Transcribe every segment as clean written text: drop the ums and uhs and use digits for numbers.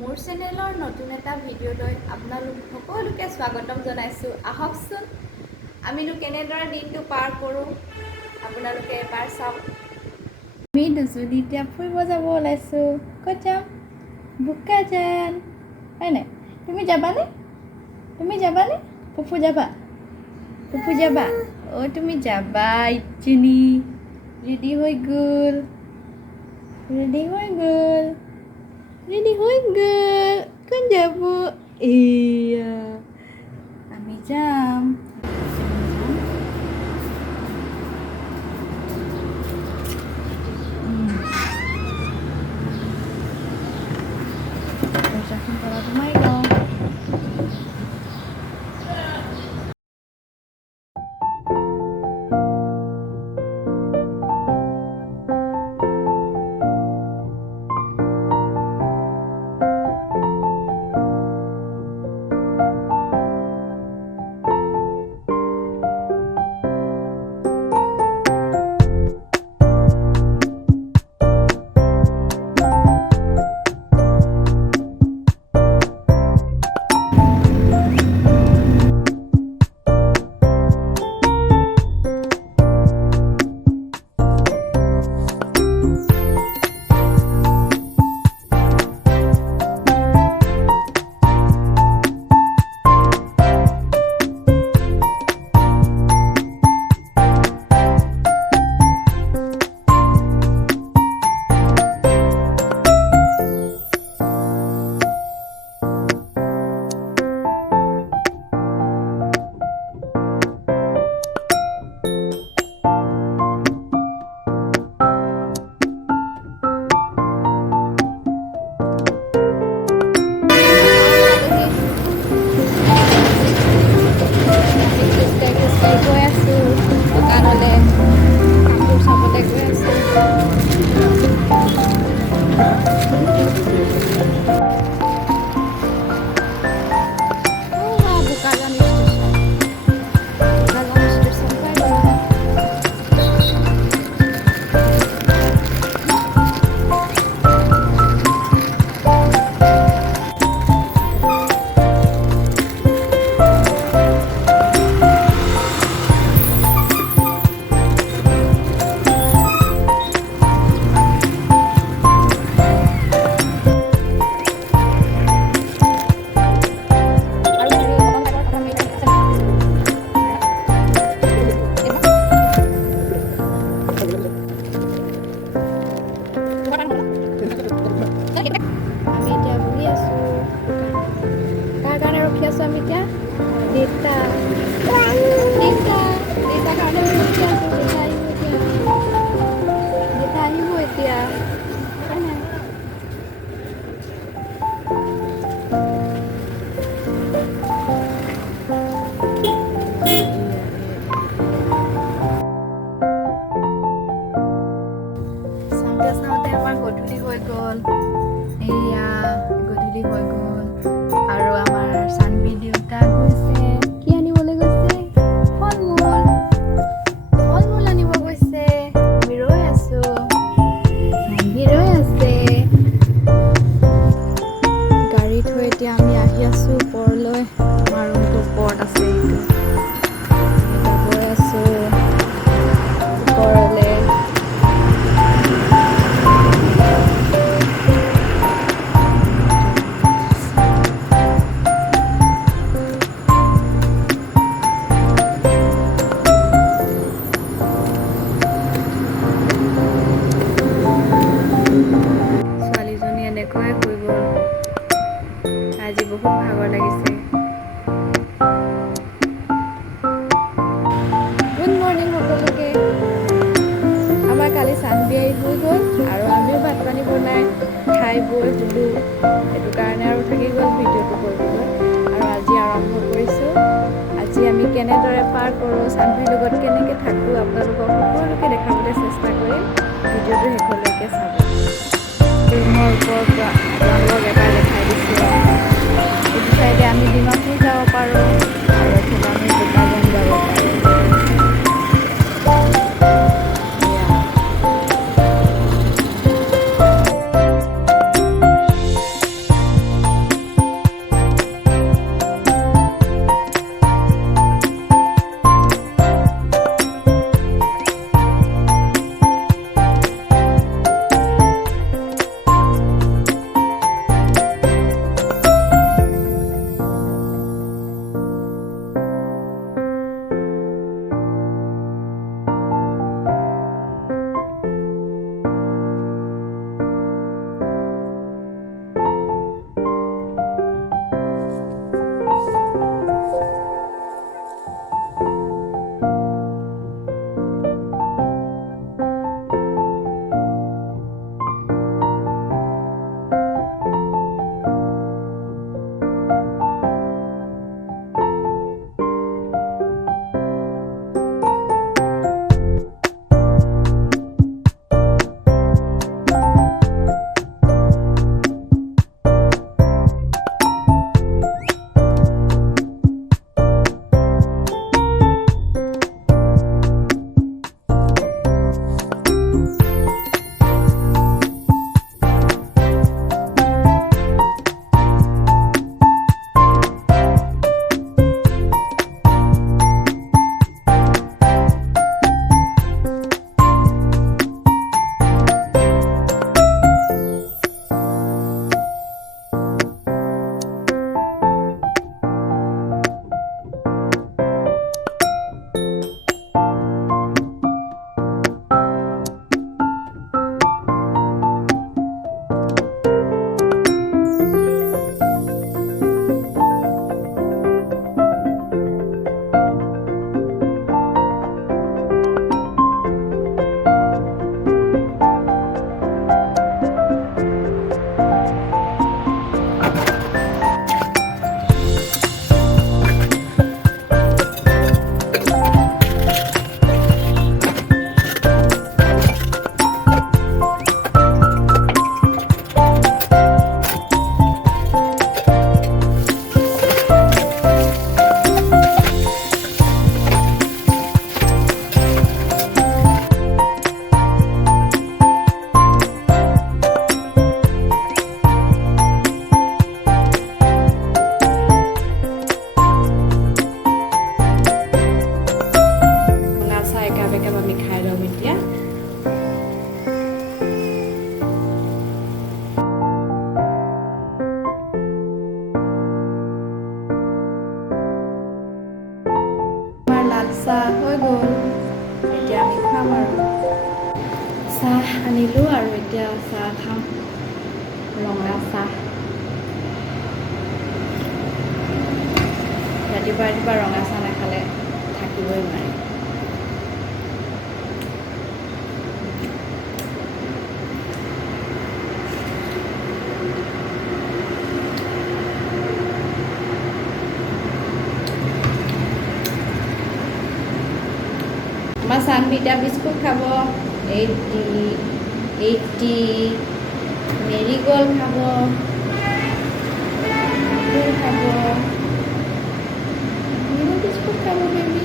মোৰ চেনেলৰ নতুন এটা ভিডিঅ'লৈ আপোনালোক সকলোকে স্বাগতম জনাইছোঁ। আহকচোন আমিনো কেনেদৰে দিনটো পাৰ কৰোঁ আপোনালোকে এবাৰ চাওক। আমি দুজনী এতিয়া ফুৰিব যাব ওলাইছোঁ। ক'ত যাম? বোকাজান, হয় নাই? তুমি যাবানে? ফুফু যাবা? অ' তুমি যাবা? ইজনী ৰেডি হৈ গ'ল। কোন যাব? এয়া আমি যাম। দৰ্জাখন তলত সোমাই লওঁ। গৈ আছোঁ দোকানলৈ, কাপোৰ চাবলৈ গৈ আছোঁ। বোকাজান ষ্টেচন পাই গ'লোঁ। আমি এতিয়া বহি আছোঁ। কাৰ কাৰণে ৰখি আছোঁ আমি এতিয়া? দেউতা কাৰণে আমি ৰখি আছোঁ। দেউতা আহিব এতিয়া। চাওঁতে আমাৰ গধূলি হৈ গ'ল। গধূলি হৈ গ'ল আৰু আমাৰ চানবি দেউতা গৈছে। কি আনিবলৈ গৈছে? ফল মূল আনিব গৈছে। আমি ৰৈ আছোঁ। চানবি ৰৈ আছে। গাড়ী থৈ এতিয়া আমি আহি আছোঁ ওপৰলৈ। আমাৰ ৰুমটো ওপৰত আছে। এতিয়া গৈ আছোঁ ওপৰলৈ। ছোৱালীজনী এনেকৈয়ে শুই গ'ল। আজি বহুত ভাগৰ লাগিছে। গুড মৰ্ণিং সকলোকে। আমাৰ কালি চানবি আহি শুই গ'ল আৰু আমিও ভাত পানী বনাই খাই বৈ শুলোঁ। সেইটো কাৰণে আৰু থাকি গ'ল ভিডিঅ'টো কৰিবলৈ। আৰু আজি আৰম্ভ কৰিছোঁ। আজি আমি কেনেদৰে পাৰ কৰোঁ, চানবিৰ লগত কেনেকৈ থাকোঁ আপোনালোকক সকলোকে দেখাবলৈ চেষ্টা কৰিম। ভিডিঅ'টো শেষলৈকে চাব। ৰুমৰ ওপৰৰ পৰা আপোনালোকক এবাৰ দেখাই দিছোঁ। এইটো চাইডে আমি ডিমাপুৰ যাব পাৰোঁ আৰু এইফালে আমি বোকাজান যাব পাৰোঁ। চাহ আনিলোঁ আৰু এতিয়া চাহ খাওঁ, ৰঙা চাহ। ৰাতিপুৱা ৰঙা চাহ নাখালে থাকিবই নোৱাৰি। আমাৰ চানবিটা বিস্কুট খাব 80 মেৰিগ'ল্ড খাব, খাব বিস্কুট খাব বেবি।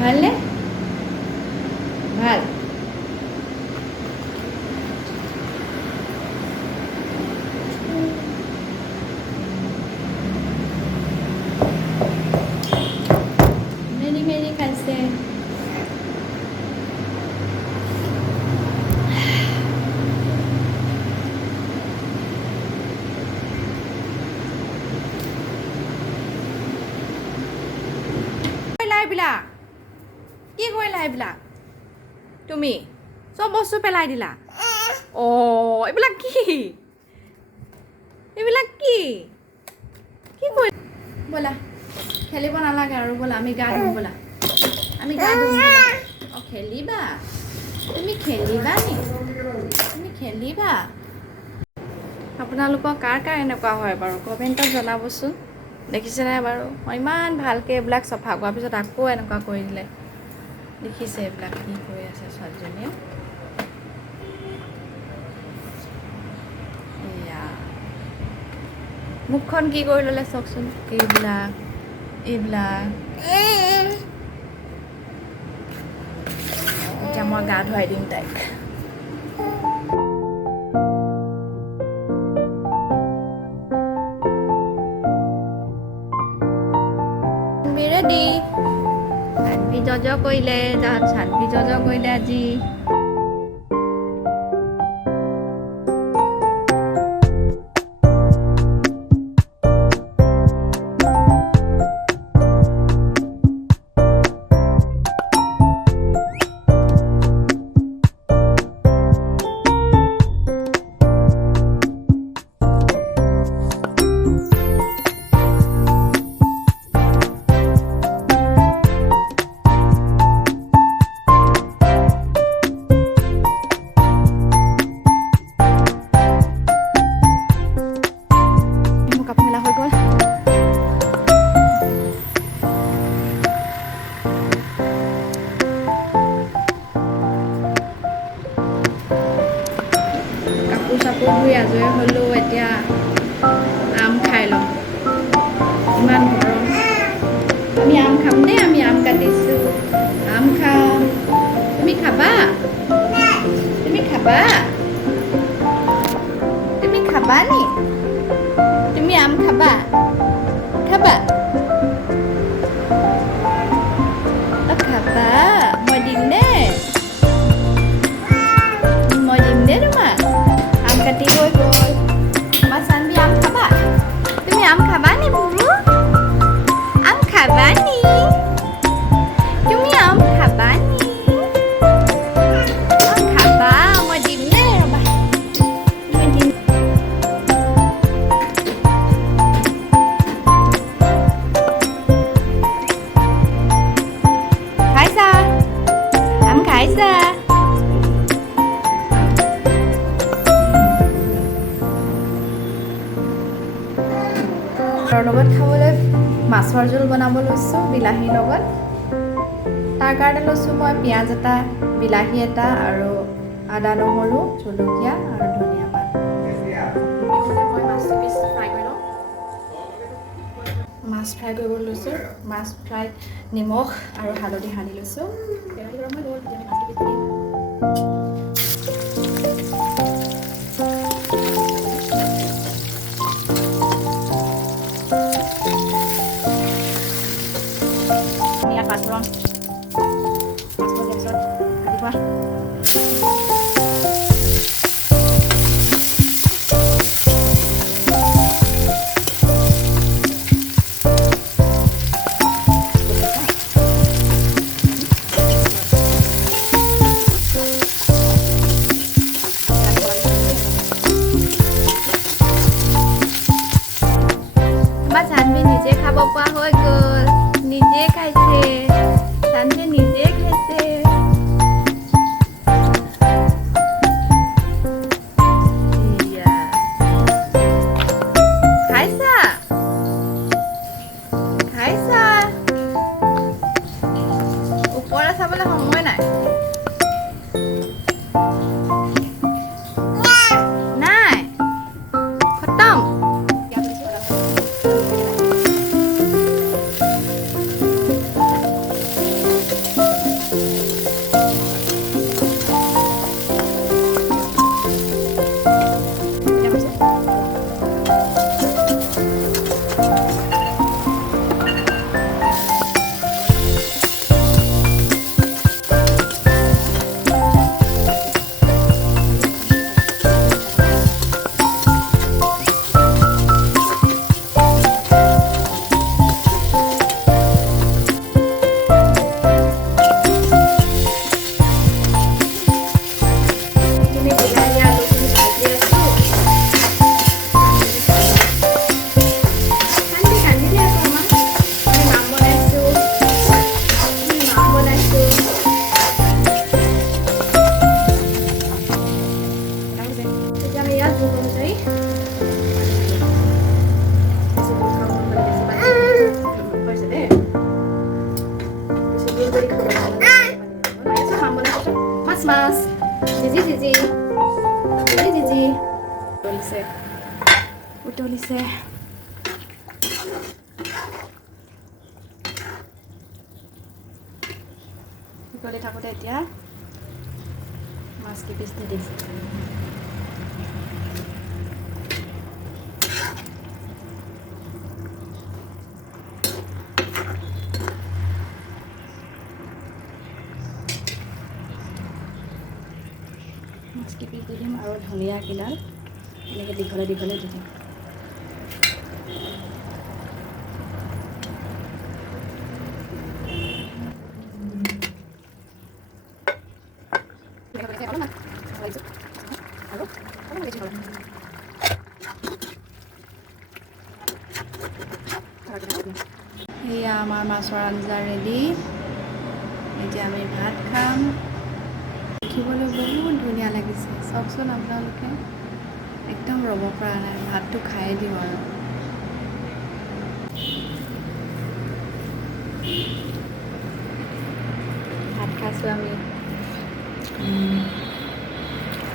ভালনে? ভাল। মেৰি খাইছে। এইবিলাক কি কৰিলা? এইবিলাক তুমি চব বস্তু পেলাই দিলা। এইবিলাক কি? এইবিলাক কি কৰি? ব'লা খেলিব নালাগে আৰু, ব'লা আমি গা ধুম, ব'লা আমি গা ধুম। খেলিবা? তুমি খেলিবা নি? তুমি খেলিবা? আপোনালোকৰ কাৰ এনেকুৱা হয় বাৰু কমেণ্টত জনাবচোন। দেখিছেনে বাৰু? মই ইমান ভালকৈ এইবিলাক চফা কৰাৰ পিছত আকৌ এনেকুৱা কৰি দিলে। দেখিছে এইবিলাক কি কৰি আছে ছোৱালীজনীয়ে? এয়া মুখখন কি কৰি ল'লে চাওকচোন। এইবিলাক এতিয়া মই গা ধুৱাই দিম তাইক। ৰেডি। চানভি জজ কৰিলে আজি। কাপোৰ ধুই আজৰি হ'লোঁ। এতিয়া আম খাই লওঁ, ইমান গৰম। আমি আম খাম দেই, আমি আম কাটিছোঁ, আম খাম। তুমি খাবা? তুমি খাবা? তুমি খাবা নি? তুমি আম খাবা? খাবা? খাবা? মই দিম দেই, তোমাক আম কাটি হৈ গ'ল। তোমাৰ চানভি আম খাবা? তুমি আম খাবা নি বুবু? আম খাবা নি? তুমি আম খাবা নি? আম খাবা? মই দিম দেই, ৰ'বা মই দিম। খাইছা? আম খাইছা? লগত খাবলৈ মাছৰ জোল বনাব লৈছোঁ বিলাহীৰ লগত। তাৰ কাৰণে লৈছোঁ মই পিঁয়াজ এটা, বিলাহী এটা আৰু আদা নহৰু জলকীয়া আৰু ধনিয়া পাত। মই মাছ পিচ ফ্ৰাই কৰি লওঁ। মাছ ফ্ৰাই কৰিব লৈছোঁ। মাছ ফ্ৰাইত নিমখ আৰু হালধি সানি লৈছোঁ। পাঁচফোৰণ গেছত ৰাতিপুৱা কৰিবলৈ সময় নাই নাই খতম Mas, Zizi, utolise. Utoli থাকোতে এতিয়া মাছ পিচ দি দিছে মাছ পিচ দি দিম আৰু ধনিয়া কিডাল এনেকৈ দীঘলে দি দিম এয়া আমাৰ মাছৰ আঞ্জা ৰেডি এতিয়া আমি ভাত খাম দেখিবলৈ বহুত ধুনীয়া লাগিছে চাওকচোন আপোনালোকে একদম ৰ'ব পৰা নাই ভাতটো খাই দিম আৰু ভাত খাইছোঁ আমি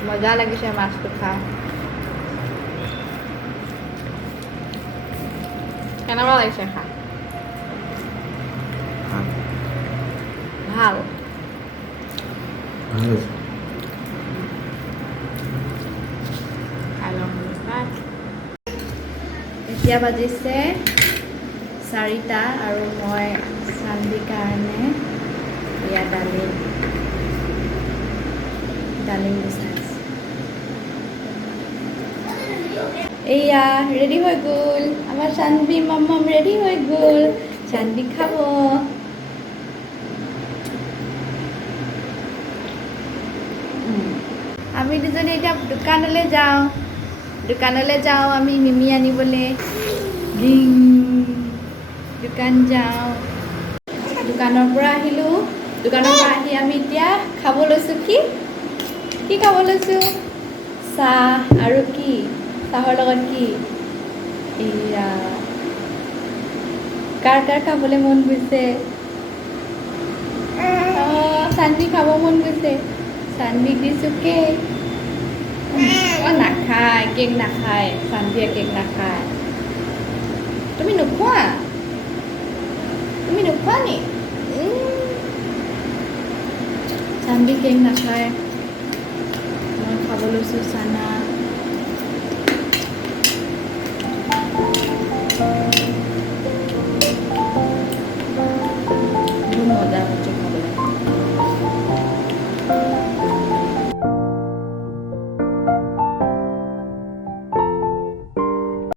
মজা লাগিছে মাছটো খাই কেনেকুৱা লাগিছে খাই ভাল এতিয়া বাজিছে 4টা আৰু মই চান্দিৰ কাৰণে এয়া ডালিম গুচাইছোঁ এয়া ৰেডি হৈ গ'ল আমাৰ চান্দি মাম্মাম ৰেডি হৈ গ'ল চান্দি খাব আমি দুজনে এতিয়া দোকানলৈ যাওঁ আমি মিমি আনিবলৈ দোকান যাওঁ দোকানৰ পৰা আহিলোঁ দোকানৰ পৰা আহি আমি এতিয়া খাব লৈছোঁ কি খাব লৈছোঁ চাহ আৰু কি চাহৰ লগত কি এয়া কাৰ খাবলৈ মন গৈছে চান্দি খাব মন গৈছে চান্দিক দিছোঁ কেক নাখায় কেক নাখায় চান্দিয়ে কেক নাখায় তুমি নোখোৱা নি চান্দি কেক নাখায় মই খাব লৈছোঁ চানা